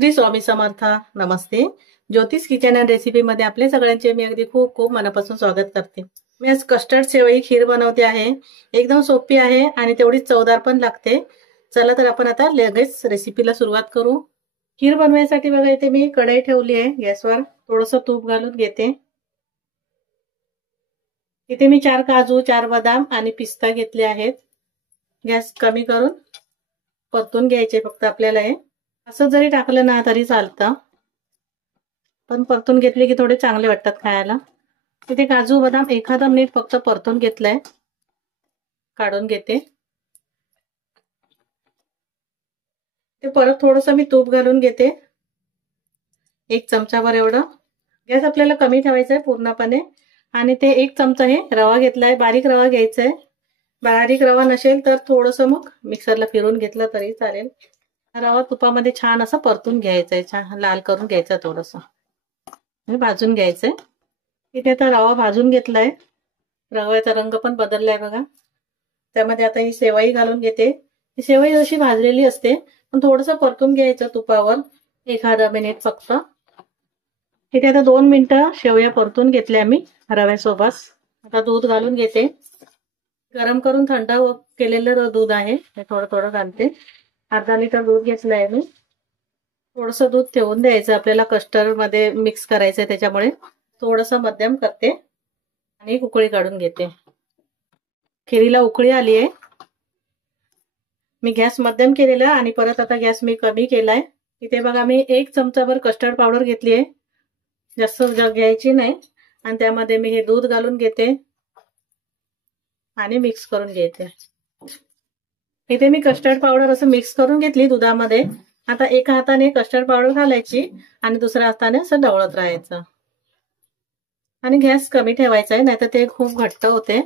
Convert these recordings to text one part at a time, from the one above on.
श्री स्वामी समर्थ. नमस्ते. ज्योतिष kitchen and recipe मध्ये आपले सगळ्यांचे मी अगदी खूप खूप मनापासून स्वागत करते. मी आज कस्टर्ड शेवई खीर बनवते आहे. एकदम सोपी आहे आणि तेवढीच चवदार पण लागते. चला तर आपण आता लगेच रेसिपीला सुरुवात करू. खीर बनवायसाठी बघा इथे मी कढई ठेवली आहे गॅसवर. थोडंसं तूप घालून घेते. इथे मी 4 काजू, 4 बदाम आणि पिस्ता घेतले आहेत. गॅस कमी करून परतून घ्यायचे फक्त आपल्याला. हे असं जरी टाकलं ना तरी चालतं, पण परतून घेतले की थोडे चांगले वाटतात खायला. इथे काजू बदाम एखादा मिनिट फक्त परतून घेतलंय. काढून घेते. ते परत थोडंसं मी तूप घालून घेते, 1 चमचाभर एवढं. गॅस आपल्याला कमी ठेवायचा आहे पूर्णपणे. आणि ते 1 चमचा हे रवा घेतलाय, बारीक रवा घ्यायचा आहे. बारीक रवा नसेल तर थोडंसं मग मिक्सरला फिरवून घेतलं तरी चालेल. रवा तुपामध्ये छान असं परतून घ्यायचा आहे, छान लाल करून घ्यायचा, थोडंसं भाजून घ्यायचंय. इथे आता रवा भाजून घेतलाय, रव्याचा रंग पण बदललाय बघा. त्यामध्ये आता ही शेवई घालून घेते. ही शेवई जशी भाजलेली असते पण थोडंसं परतून घ्यायचं तुपावर, एखादा मिनिट फक्त. इथे आता 2 मिनिटं शेवया परतून घेतल्या मी रव्यासोबत. आता दूध घालून घेते. गरम करून थंड केलेलं दूध आहे, हे थोडं थोडं घालते. अर्धा लिटर दूध घेतलंय मी. थोडंसं दूध ठेवून द्यायचं आपल्याला, कस्टर्ड मध्ये मिक्स करायचंय त्याच्यामुळे. थोडंसं मध्यम करते आणि उकळी काढून घेते. खिरीला उकळी आली आहे. मी गॅस मध्यम केलेला आणि परत आता गॅस मी कमी केलाय. इथे बघा मी 1 चमचाभर कस्टर्ड पावडर घेतली आहे, जास्त घ्यायची नाही. आणि त्यामध्ये मी हे दूध घालून घेते आणि मिक्स करून घेते. इथे मी कस्टर्ड पावडर असं मिक्स करून घेतली दुधामध्ये. आता एका हाताने कस्टर्ड पावडर घालायची आणि दुसऱ्या हाताने असं ढवळत राहायचं. आणि गॅस कमी ठेवायचा आहे, नाहीतर ते खूप घट्ट होते.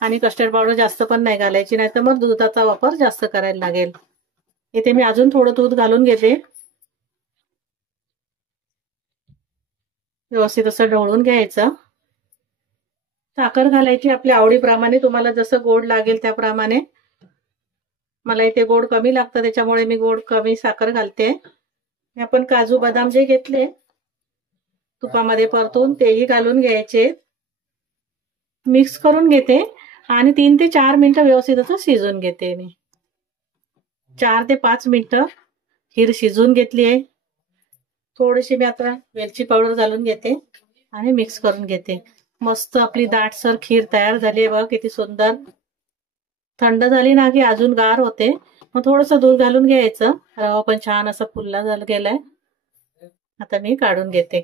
आणि कस्टर्ड पावडर जास्त पण नाही घालायची, नाहीतर मग दुधाचा वापर जास्त करायला लागेल. इथे मी अजून थोडं दूध घालून घेते. व्यवस्थित असं ढवळून घ्यायचं. साखर घालायची आपल्या आवडीप्रमाणे, तुम्हाला जसं गोड लागेल त्याप्रमाणे. मला इथे गोड कमी लागतं त्याच्यामुळे मी गोड कमी साखर घालते. आपण काजू बदाम जे घेतले तुपामध्ये परतून तेही घालून घ्यायचे. मिक्स करून घेते आणि 3 ते 4 मिनिटं व्यवस्थित असं शिजवून घेते मी. 4 ते 5 मिनिटं खीर शिजवून घेतली आहे. थोडीशी मी आता वेलची पावडर घालून घेते आणि मिक्स करून घेते. मस्त आपली दाटसर खीर तयार झाली आहे बघा, किती सुंदर. थंड झाली ना की अजून गार होते, मग थोडंसं दूध घालून घ्यायचं. रवा पण छान असा फुलला गेलाय. आता मी काढून घेते.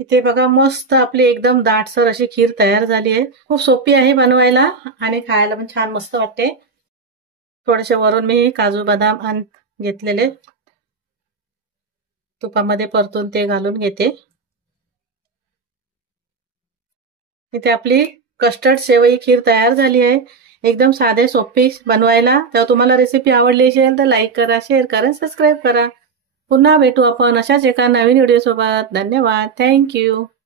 इथे बघा मस्त आपली एकदम दाटसर अशी खीर तयार झाली आहे. खूप सोपी आहे बनवायला आणि खायला पण छान मस्त वाटते. थोडेसे वरून मी काजू बदाम घेतलेले तुपामध्ये परतून ते घालून घेते. इथे आपली कस्टर्ड शेवई खीर तयार झाली आहे. एकदम साधे सोपी बनवायला. तेव्हा तुम्हाला रेसिपी आवडली असेल तर लाईक करा, शेअर करा, सबस्क्राईब करा. पुन्हा भेटू आपण अशाच एका नवीन व्हिडिओ सोबत. धन्यवाद. थँक्यू.